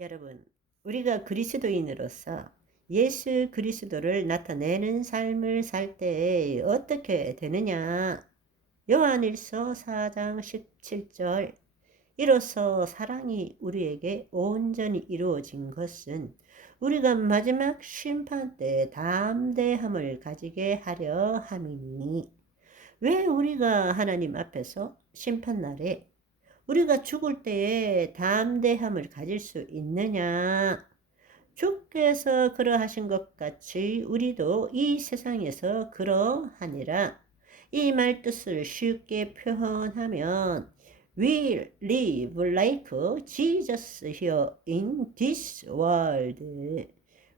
여러분, 우리가 그리스도인으로서 예수 그리스도를 나타내는 삶을 살 때 어떻게 되느냐? 요한일서 4장 17절. 이로써 사랑이 우리에게 온전히 이루어진 것은 우리가 마지막 심판 때 담대함을 가지게 하려 함이니. 왜 우리가 하나님 앞에서 심판날에 우리가 죽을 때에 담대함을 가질 수 있느냐? 주께서 그러하신 것 같이 우리도 이 세상에서 그러하니라. 이 말뜻을 쉽게 표현하면 We live like Jesus here in this world.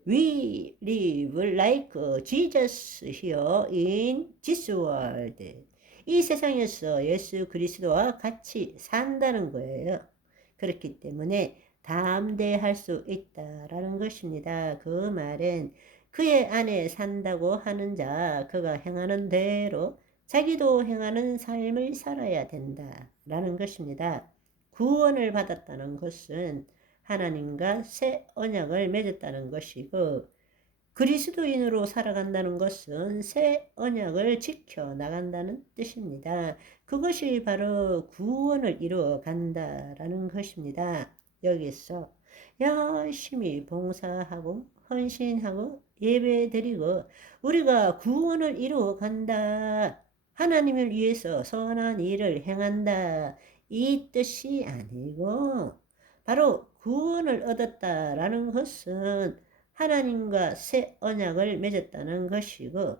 We live like Jesus here in this world. 이 세상에서 예수 그리스도와 같이 산다는 거예요. 그렇기 때문에 담대할 수 있다라는 것입니다. 그 말은 그의 안에 산다고 하는 자, 그가 행하는 대로 자기도 행하는 삶을 살아야 된다라는 것입니다. 구원을 받았다는 것은 하나님과 새 언약을 맺었다는 것이고, 그리스도인으로 살아간다는 것은 새 언약을 지켜 나간다는 뜻입니다. 그것이 바로 구원을 이루어 간다라는 것입니다. 여기서 열심히 봉사하고 헌신하고 예배드리고 우리가 구원을 이루어 간다. 하나님을 위해서 선한 일을 행한다. 이 뜻이 아니고 바로 구원을 얻었다라는 것은 하나님과 새 언약을 맺었다는 것이고,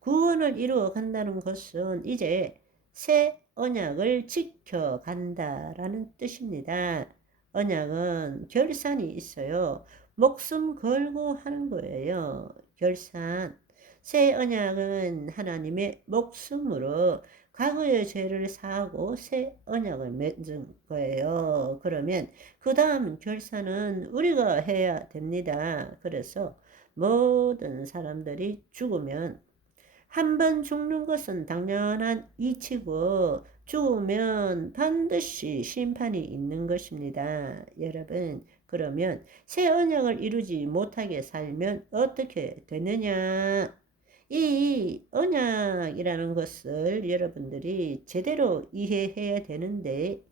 구원을 이루어 간다는 것은 이제 새 언약을 지켜간다라는 뜻입니다. 언약은 결산이 있어요. 목숨 걸고 하는 거예요. 결산. 새 언약은 하나님의 목숨으로 과거의 죄를 사하고 새 언약을 맺은 거예요. 그러면 그 다음 결산은 우리가 해야 됩니다. 그래서 모든 사람들이 죽으면 한 번 죽는 것은 당연한 이치고 죽으면 반드시 심판이 있는 것입니다. 여러분, 그러면 새 언약을 이루지 못하게 살면 어떻게 되느냐? 이 언약이라는 것을 여러분들이 제대로 이해해야 되는데,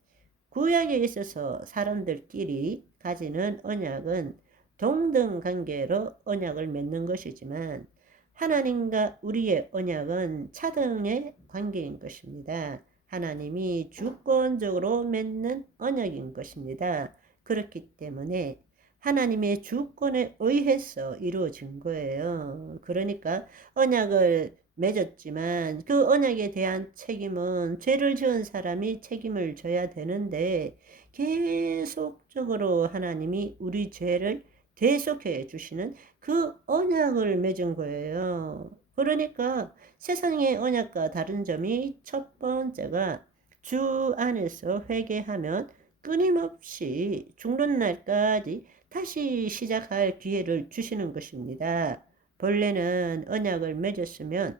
구약에 있어서 사람들끼리 가지는 언약은 동등 관계로 언약을 맺는 것이지만 하나님과 우리의 언약은 차등의 관계인 것입니다. 하나님이 주권적으로 맺는 언약인 것입니다. 그렇기 때문에 하나님의 주권에 의해서 이루어진 거예요. 그러니까 언약을 맺었지만 그 언약에 대한 책임은 죄를 지은 사람이 책임을 져야 되는데 계속적으로 하나님이 우리 죄를 대속해 주시는 그 언약을 맺은 거예요. 그러니까 세상의 언약과 다른 점이 첫 번째가 주 안에서 회개하면 끊임없이 죽는 날까지 다시 시작할 기회를 주시는 것입니다. 본래는 언약을 맺었으면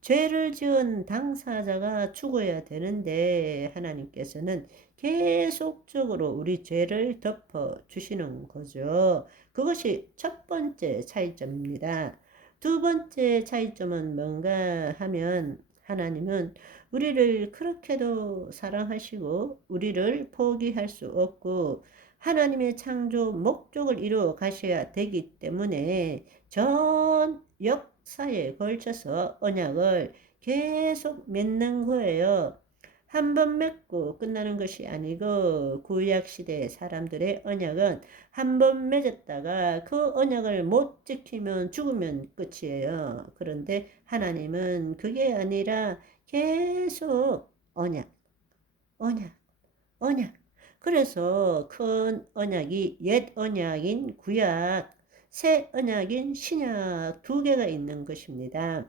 죄를 지은 당사자가 죽어야 되는데 하나님께서는 계속적으로 우리 죄를 덮어 주시는 거죠. 그것이 첫 번째 차이점입니다. 두 번째 차이점은 뭔가 하면 하나님은 우리를 그렇게도 사랑하시고 우리를 포기할 수 없고 하나님의 창조 목적을 이루어 가셔야 되기 때문에 전 역사에 걸쳐서 언약을 계속 맺는 거예요. 한 번 맺고 끝나는 것이 아니고 구약시대 사람들의 언약은 한 번 맺었다가 그 언약을 못 지키면 죽으면 끝이에요. 그런데 하나님은 그게 아니라 계속 언약, 언약, 언약. 그래서 큰 언약이 옛 언약인 구약, 새 언약인 신약 두 개가 있는 것입니다.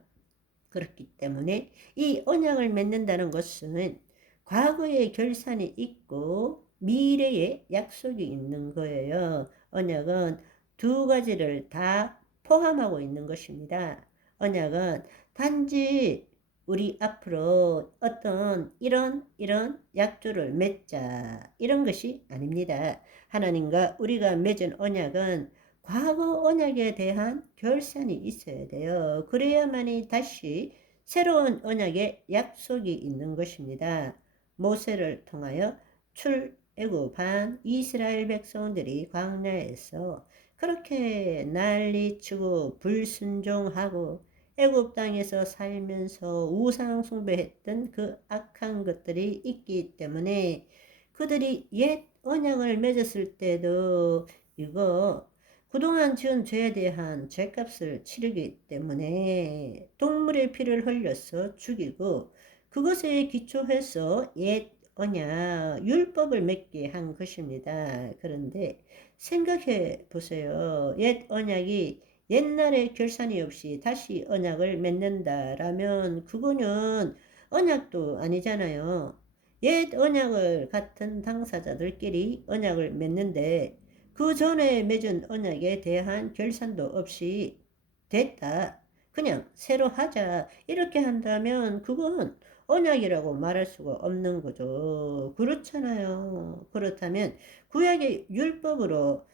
그렇기 때문에 이 언약을 맺는다는 것은 과거의 결산이 있고 미래의 약속이 있는 거예요. 언약은 두 가지를 다 포함하고 있는 것입니다. 언약은 단지 우리 앞으로 어떤 이런 약조를 맺자 이런 것이 아닙니다. 하나님과 우리가 맺은 언약은 과거 언약에 대한 결산이 있어야 돼요. 그래야만이 다시 새로운 언약의 약속이 있는 것입니다. 모세를 통하여 출애굽한 이스라엘 백성들이 광야에서 그렇게 난리치고 불순종하고 애굽 땅에서 살면서 우상 숭배했던 그 악한 것들이 있기 때문에 그들이 옛 언약을 맺었을 때도 이거 그동안 지은 죄에 대한 죄값을 치르기 때문에 동물의 피를 흘려서 죽이고 그것에 기초해서 옛 언약, 율법을 맺게 한 것입니다. 그런데 생각해 보세요. 옛 언약이 옛날에 결산이 없이 다시 언약을 맺는다라면 그거는 언약도 아니잖아요. 옛 언약을 같은 당사자들끼리 언약을 맺는데 그 전에 맺은 언약에 대한 결산도 없이 됐다. 그냥 새로 하자. 이렇게 한다면 그건 언약이라고 말할 수가 없는 거죠. 그렇잖아요. 그렇다면 구약의 율법으로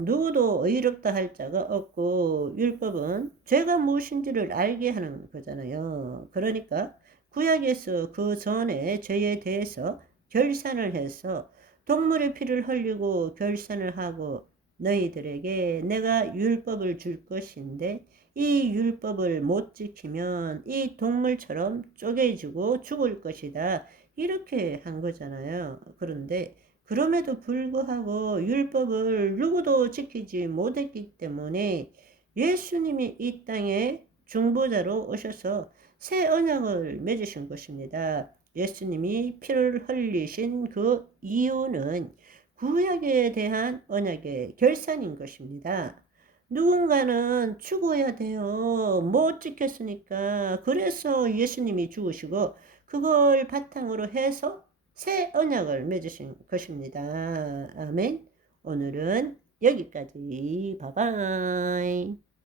누구도 의롭다 할 자가 없고 율법은 죄가 무엇인지를 알게 하는 거잖아요. 그러니까 구약에서 그 전에 죄에 대해서 결산을 해서 동물의 피를 흘리고 결산을 하고 너희들에게 내가 율법을 줄 것인데 이 율법을 못 지키면 이 동물처럼 쪼개지고 죽을 것이다. 이렇게 한 거잖아요. 그런데 그럼에도 불구하고 율법을 누구도 지키지 못했기 때문에 예수님이 이 땅에 중보자로 오셔서 새 언약을 맺으신 것입니다. 예수님이 피를 흘리신 그 이유는 구약에 대한 언약의 결산인 것입니다. 누군가는 죽어야 돼요. 못 지켰으니까. 그래서 예수님이 죽으시고 그걸 바탕으로 해서 새 언약을 맺으신 것입니다. 아멘. 오늘은 여기까지. 바이바이.